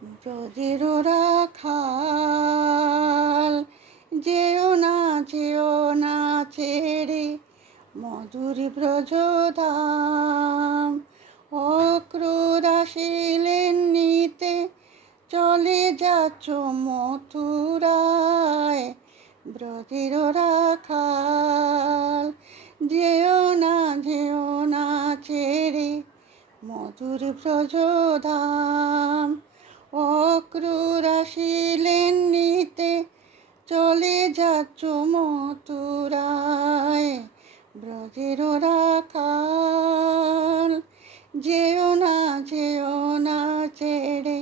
ব্রজের রাখাল, যেও না ছেড়ে মধুর ব্রজধাম। অক্রূর আসিলেন নিতে, চলে যাচ্ছ মথুরায়। ব্রজের রাখাল, যেও না ছেড়ে মধুর ব্রজধাম। অক্রূর আসিলেন নিতে, চলে যাচ্ছ মথুরায়। ব্রজের রাখাল, যেও না ছেড়ে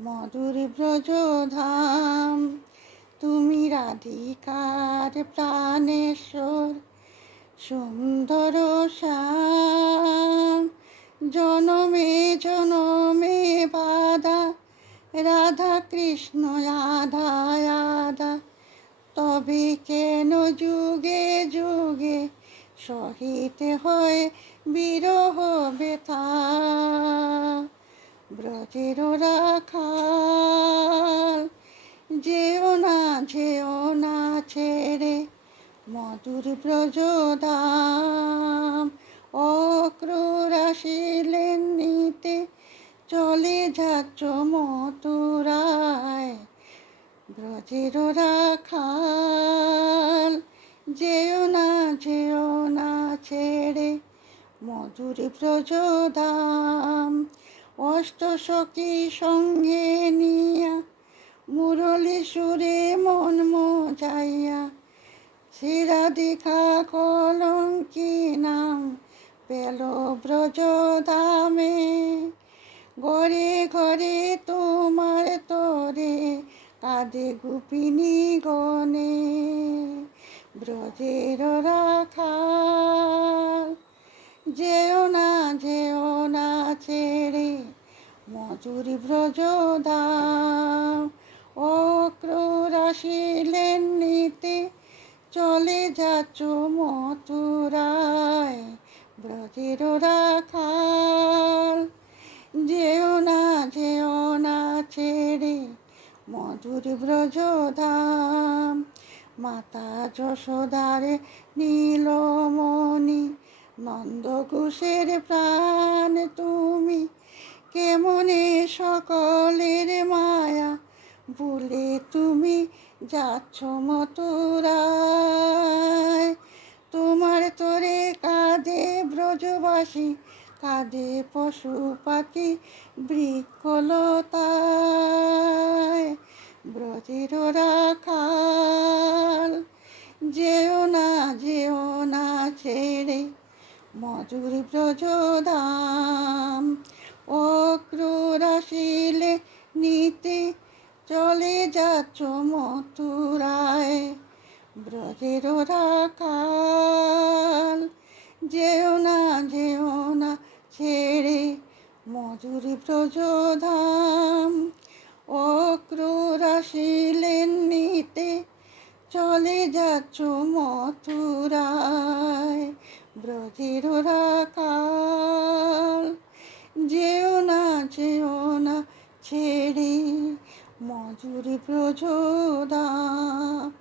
মধুর ব্রজধাম। তুমি রাধিকার প্রাণেশ্বর, সুন্দর শ্যাম। জনমে জনমে বাধা, রাধা কৃষ্ণ আধা আধা। তবে কেন যুগে যুগে সহিতে হয় বিরহ ব্যথা। ব্রজের রাখাল, যেও না ছেড়ে মধুর ব্রজধাম। অক্রূর আসিলেন নিতে, চলে যাচ্ছ মথুরায়। ব্রজের রাখাল, যেও না ছেড়ে মধুর ব্রজধাম। অষ্টসখী সঙ্গে নিয়া, মুরলী সুরে মন মজাইয়া। শ্রী রাধিকা কলঙ্কি নাম পেল ব্রজধামে। ঘরে ঘরে তোমার তরে কাঁদে গোপিনী গণে। ব্রজের রাখাল, যেও না ছেড়ে মধুর ব্রজধাম। অক্রূর আসিলেন নিতে, চলে যাচ্ছ মথুরায়। ব্রজের রাখাল, যেও না ছেড়ে মধুর ব্রজধাম। মাতা যশোদার নীলমণি, নন্দঘোষের প্রাণ তুমি। কেমনে সকলের মায়া ভুলে তুমি যাচ্ছ মথুরায়। তোমার তরে কাঁদে ব্রজবাসী, কাঁদে পশু পাখি বৃক্ষলতায়। ব্রজের রাখাল, যেও না ছেড়ে মধুর ব্রজধাম। অক্রূর আসিলে নিতে, চলে যাচ্ছ মথুরায়। ব্রজের রাখাল, যেও না ছেড়ে মধুর ব্রজধাম। অক্রূর আসিলেন নিতে, চলে যাচ্ছ মথুরায়। ব্রজের রাখাল, যেও না ছেড়ে মধুর ব্রজধাম।